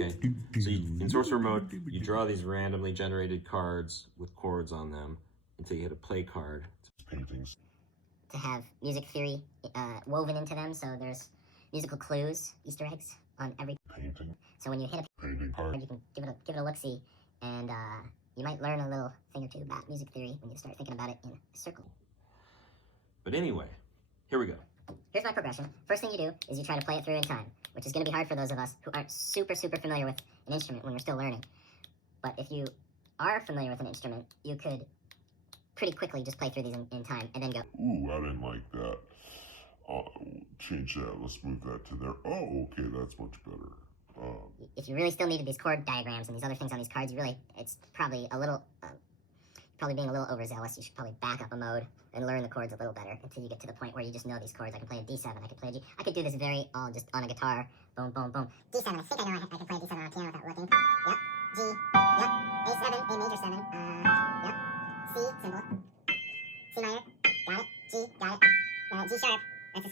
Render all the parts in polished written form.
Okay, so in Sorcerer Mode, you draw these randomly generated cards with chords on them until you hit a play card. Paintings. To have music theory woven into them, so there's musical clues, Easter eggs on every Painting. So when you hit a Painting card. you can give it a look-see, and you might learn a little thing or two about music theory when you start thinking about it in a circle. But anyway, here we go. Here's my progression. First thing you do is you try to play it through in time, which is going to be hard for those of us who aren't super familiar with an instrument when we're still learning. But if you are familiar with an instrument, you could pretty quickly just play through these in time and then go, Ooh, I didn't like that. Change that. Let's move that to there. Oh, okay, that's much better. If you really still needed these chord diagrams and these other things on these cards, it's probably a little, probably being a little overzealous. You should probably back up a mode and learn the chords a little better until you get to the point where you just know these chords. I can play a D7, I can play a G. I could do this all just on a guitar. Boom, boom, boom. D7, I think I know I can play a D7 on a piano without looking. Yep. G, yep. A7, A major 7. Yep. C, simple. C minor, got it. G, got it. G sharp, that's a...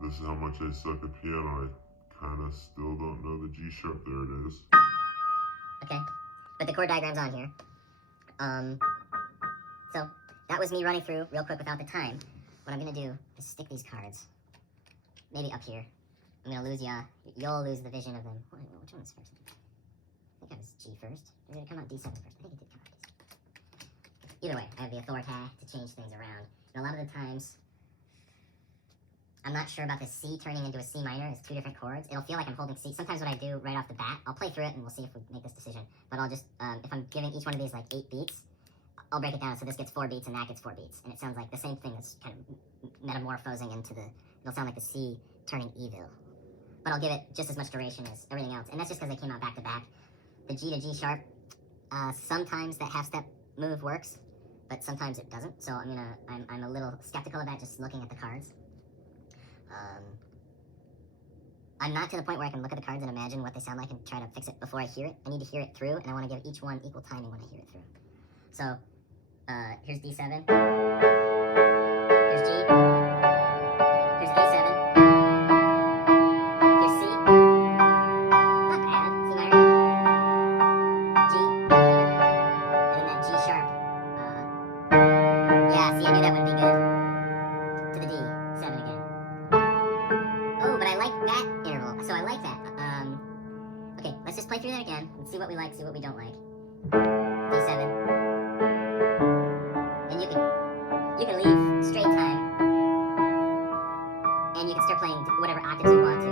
This is how much I suck at piano. I kind of still don't know the G sharp. There it is. Okay, but the chord diagram's on here. So that was me running through real quick without the time. What I'm gonna do is stick these cards maybe up here. I'm gonna lose you'll lose the vision of them. Which one was first? I think I was G first. Or did it come out D7 first? I think it did come out D7. Either way, I have the authority to change things around. And a lot of the times, I'm not sure about the C turning into a C minor. It's two different chords. It'll feel like I'm holding C. Sometimes what I do right off the bat, I'll play through it and we'll see if we make this decision. But I'll just, if I'm giving each one of these like 8 beats, I'll break it down so this gets 4 beats and that gets 4 beats. And it sounds like the same thing that's kind of metamorphosing into it'll sound like the C turning evil. But I'll give it just as much duration as everything else. And that's just because they came out back to back. The G to G sharp, sometimes that half step move works, but sometimes it doesn't. So I'm a little skeptical of that just looking at the cards. I'm not to the point where I can look at the cards and imagine what they sound like and try to fix it before I hear it. I need to hear it through, and I want to give each one equal timing when I hear it through. So, here's D7. Here's G. Here's A7. Here's C. Not bad. C minor. G. And then that G sharp. Yeah, see, I knew that wouldn't be good. To the D7 again. Oh, but I like that interval, so I like that. Okay, let's just play through that again and see what we like, see what we don't like. D7. And you can leave straight time, and you can start playing whatever octaves you want to.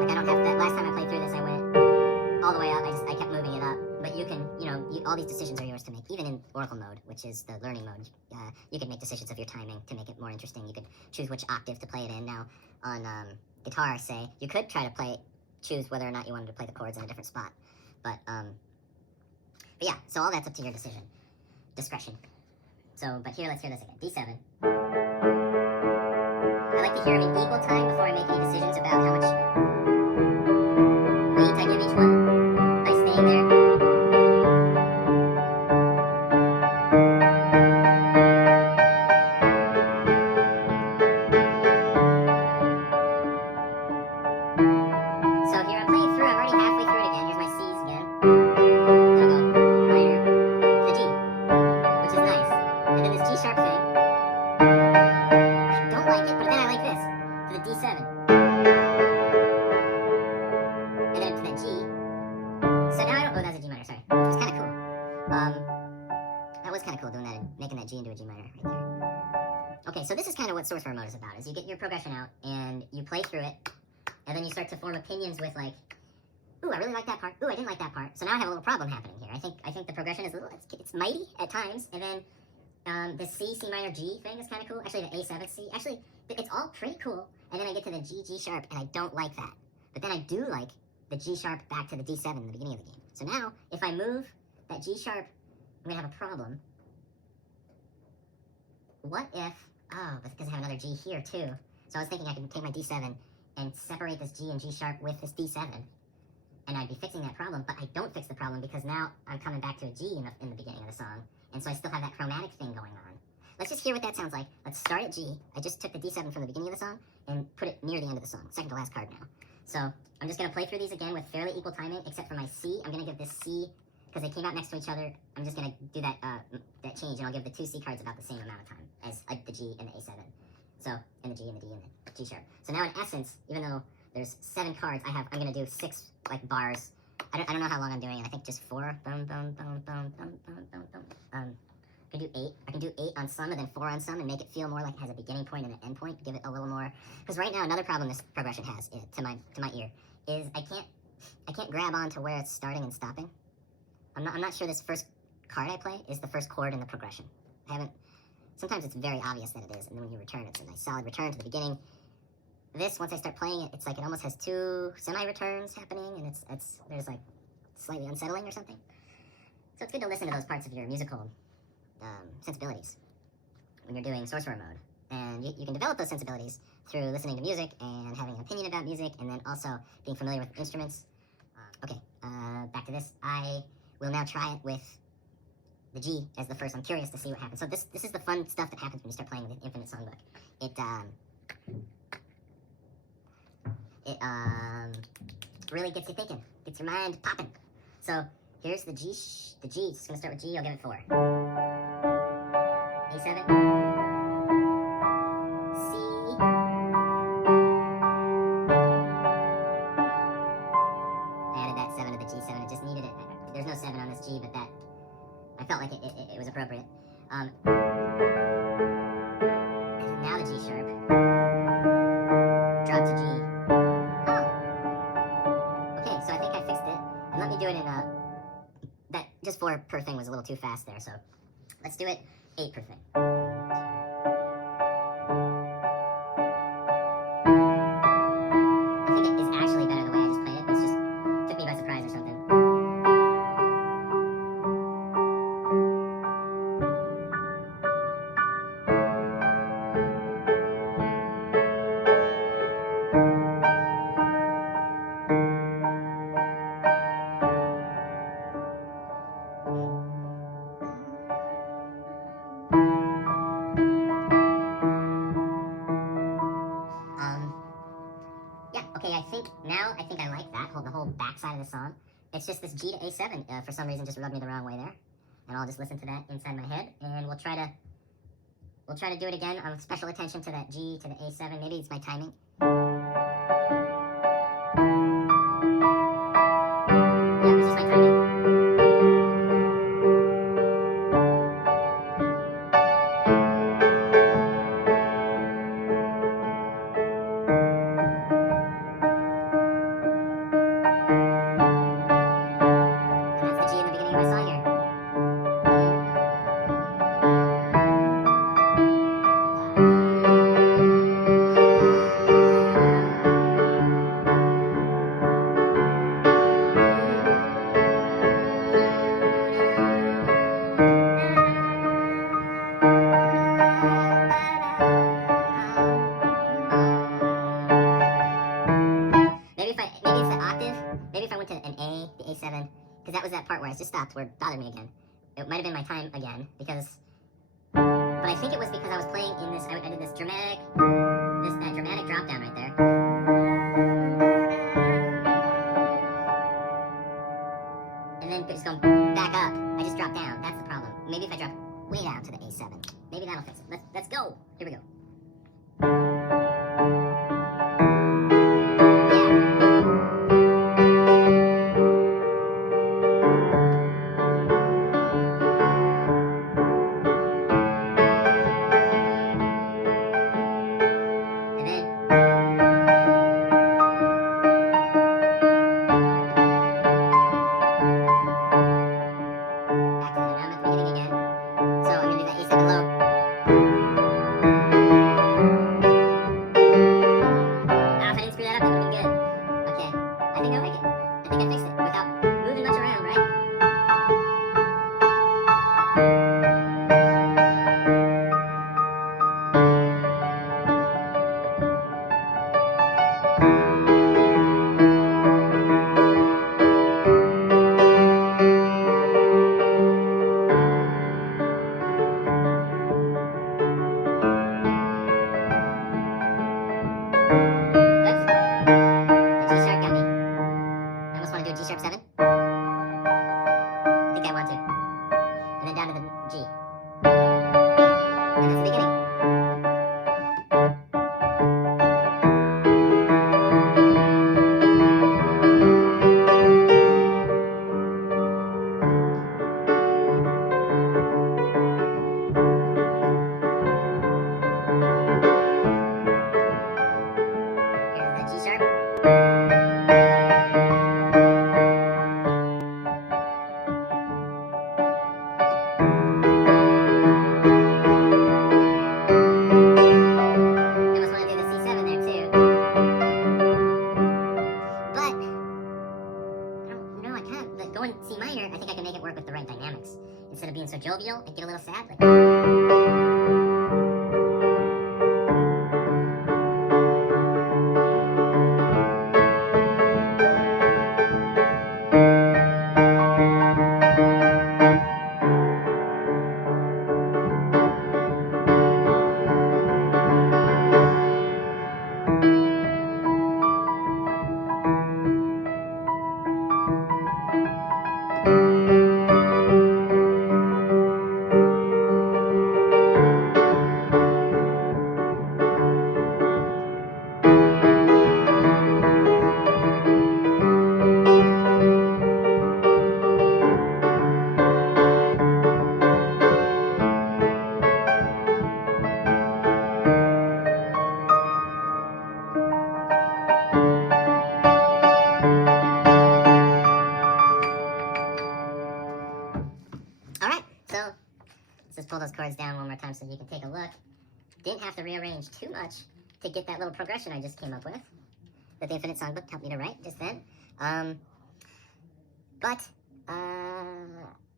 Like I don't have that. Last time I played through this, I went all the way up. I kept moving it up. But you can, all these decisions are yours to make, even in Oracle mode, which is the learning mode. You can make decisions of your timing to make it more interesting. You could choose which octave to play it in. Now, on guitar, say, you could try to choose whether or not you wanted to play the chords in a different spot. But yeah, so all that's up to your discretion. So, but here, let's hear this again. D7. I like to hear them in equal time before I make any decisions about how much weight I give each one by staying there. So here I'm playing through, I'm already halfway through it again. Here's my C's again. Then I'll go minor to the G, which is nice. And then this G sharp thing, I don't like it, but then I like this, to the D7. And then to that G. So now I don't, oh, that's a G minor, sorry. Which was kind of cool. That was kind of cool doing that and making that G into a G minor right there. Okay, so this is kind of what Sorcerer Mode is about, is you get your progression out and you play through it, and then you start to form opinions with like, ooh, I really like that part. Ooh, I didn't like that part. So now I have a little problem happening here. I think the progression is a little, it's mighty at times, and then the C minor G thing is kind of cool. Actually, the A7 C, actually, it's all pretty cool. And then I get to the G sharp, and I don't like that. But then I do like the G sharp back to the D7 in the beginning of the game. So now, if I move that G sharp, I'm gonna have a problem. What if, oh, but because I have another G here too. So I was thinking I could take my D7 and separate this G and G sharp with this D7. And I'd be fixing that problem, but I don't fix the problem because now I'm coming back to a G in the beginning of the song. And so I still have that chromatic thing going on. let's just hear what that sounds like. Let's start at G. I just took the D7 from the beginning of the song and put it near the end of the song, second to last card now. So I'm just going to play through these again with fairly equal timing, except for my C. I'm going to give this C, because they came out next to each other, I'm just going to do that that change, and I'll give the two C cards about the same amount of time as the G and the A7. So, and the G and the D and the G sharp. So now in essence, even though there's 7 cards, I'm going to do 6 like bars. I don't know how long I'm doing it. I think just 4. Boom, boom, boom, boom, boom, boom, boom, boom. I can do 8. I can do 8 on some and then 4 on some and make it feel more like it has a beginning point and an end point. Give it a little more. Because right now, another problem this progression has to my ear is I can't grab on to where it's starting and stopping. I'm not sure this first card I play is the first chord in the progression. Sometimes it's very obvious that it is, and then when you return, it's a nice solid return to the beginning. This, once I start playing it, it's like it almost has 2 semi-returns happening, and there's like slightly unsettling or something. So it's good to listen to those parts of your musical sensibilities when you're doing Sorcerer Mode. And you can develop those sensibilities through listening to music and having an opinion about music, and then also being familiar with instruments. Back to this. I will now try it with the G as the first. I'm curious to see what happens. So this is the fun stuff that happens when you start playing with Infinite Songbook. It really gets you thinking, gets your mind popping. So here's the G. It's gonna start with G. I'll give it 4. A7. C. I added that 7 to the G7. It just needed it. There's no 7 on this G, but I felt like it was appropriate. Now the G sharp. Drop to G. Oh! Okay, so I think I fixed it. And let me do it in that just 4 per thing was a little too fast there, so let's do it 8 per thing. I think it is actually better the way I just played it. It's just took me by surprise or something. Yeah, okay, I think I like that, the whole back side of the song. It's just this G to A7, for some reason, just rubbed me the wrong way there. And I'll just listen to that inside my head, and we'll try to do it again. Special attention to that G to the A7. Maybe it's my timing. Yeah, it's just my timing. And that's the G in the beginning of my song here. Maybe it's the octave. Maybe if I went to an A, the A7, because that was that part where I just stopped, where it bothered me again. It might have been my time again, but I think it was because I was playing in this, I did this dramatic drop down right there. And then just going back up, I just dropped down. That's the problem. Maybe if I drop way down to the A7, maybe that'll fix it. Let's go. Here we go. a G sharp. I almost want to do the C7 there too. But I don't know, I kind of like going C minor, I think I can make it work with the right dynamics. Instead of being so jovial and get a little sad, like Alright, so let's just pull those chords down one more time so you can take a look. Didn't have to rearrange too much to get that little progression I just came up with that the Infinite Songbook helped me to write just then.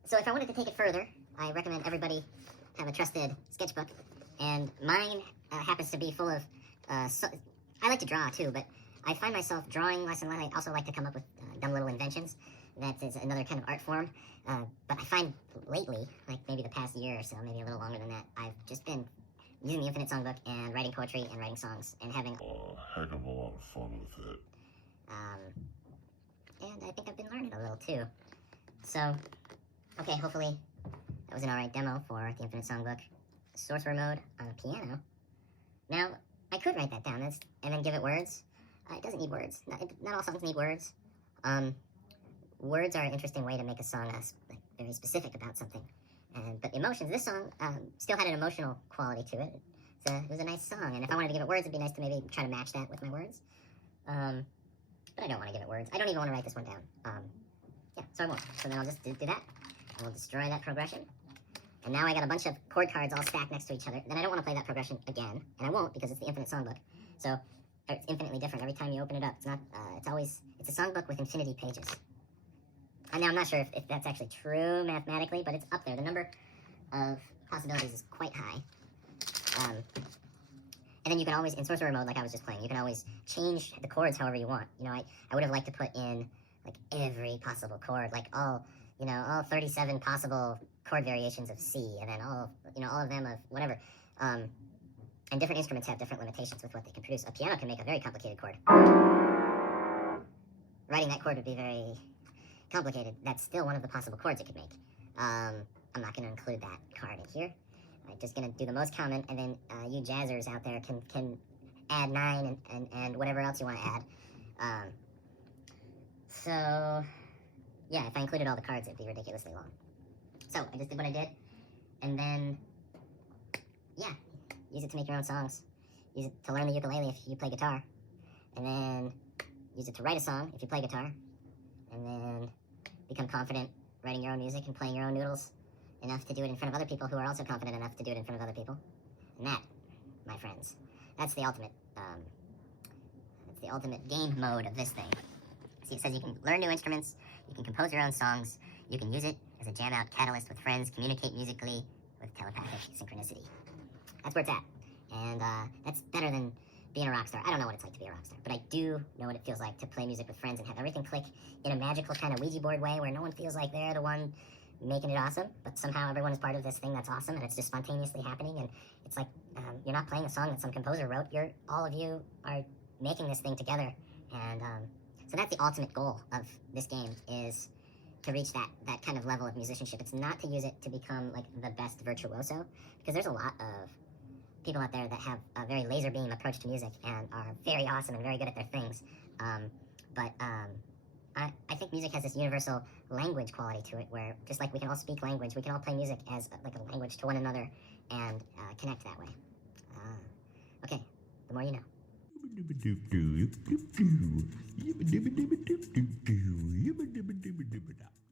So if I wanted to take it further, I recommend everybody have a trusted sketchbook, and mine happens to be full of, I like to draw too, but I find myself drawing less and less. I also like to come up with dumb little inventions. That is another kind of art form. But I find lately, like maybe the past year or so, maybe a little longer than that, I've just been using the Infinite Songbook and writing poetry and writing songs and having A heck of a lot of fun with it. and I think I've been learning a little too. So, okay, hopefully that was an alright demo for the Infinite Songbook. Sorcerer Mode on the piano. Now, I could write that down and then give it words. It doesn't need words. Not all songs need words. Words are an interesting way to make a song like, very specific about something. But emotions, this song still had an emotional quality to it. It was a nice song, and if I wanted to give it words, it'd be nice to maybe try to match that with my words. But I don't want to give it words. I don't even want to write this one down. Yeah, so I won't. So then I'll just do that, and we'll destroy that progression. And now I got a bunch of chord cards all stacked next to each other. Then I don't want to play that progression again, and I won't because it's the Infinite Songbook. So it's infinitely different every time you open it up. It's not. It's a songbook with infinity pages. And now I'm not sure if that's actually true mathematically, but it's up there. The number of possibilities is quite high. And then you can always, in Sorcerer Mode, like I was just playing, you can always change the chords however you want. You know, I would have liked to put in, like, every possible chord, like all 37 possible chord variations of C, and then all of them of whatever. And different instruments have different limitations with what they can produce. A piano can make a very complicated chord. Writing that chord would be very complicated. That's still one of the possible chords it could make. I'm not going to include that card in here. I'm just going to do the most common, and then you jazzers out there can add 9 and whatever else you want to add. So, yeah, if I included all the cards, it'd be ridiculously long. So, I just did what I did, and then, yeah, use it to make your own songs. Use it to learn the ukulele if you play guitar, and then use it to write a song if you play guitar, and then become confident writing your own music and playing your own noodles enough to do it in front of other people who are also confident enough to do it in front of other people. And that, my friends, that's the ultimate game mode of this thing. See, it says you can learn new instruments, you can compose your own songs, you can use it as a jam-out catalyst with friends, communicate musically with telepathic synchronicity. That's where it's at. And that's better than being a rock star. I don't know what it's like to be a rock star, but I do know what it feels like to play music with friends and have everything click in a magical kind of Ouija board way where no one feels like they're the one making it awesome, but somehow everyone is part of this thing that's awesome, and it's just spontaneously happening, and it's like you're not playing a song that some composer wrote. All of you are making this thing together, and so that's the ultimate goal of this game, is to reach that kind of level of musicianship. It's not to use it to become like the best virtuoso, because there's a lot of people out there that have a very laser beam approach to music and are very awesome and very good at their things, I think music has this universal language quality to it, where just like we can all speak language, we can all play music as like a language to one another and connect that way. Okay, the more you know. Yibba-dibba-dibba-doo.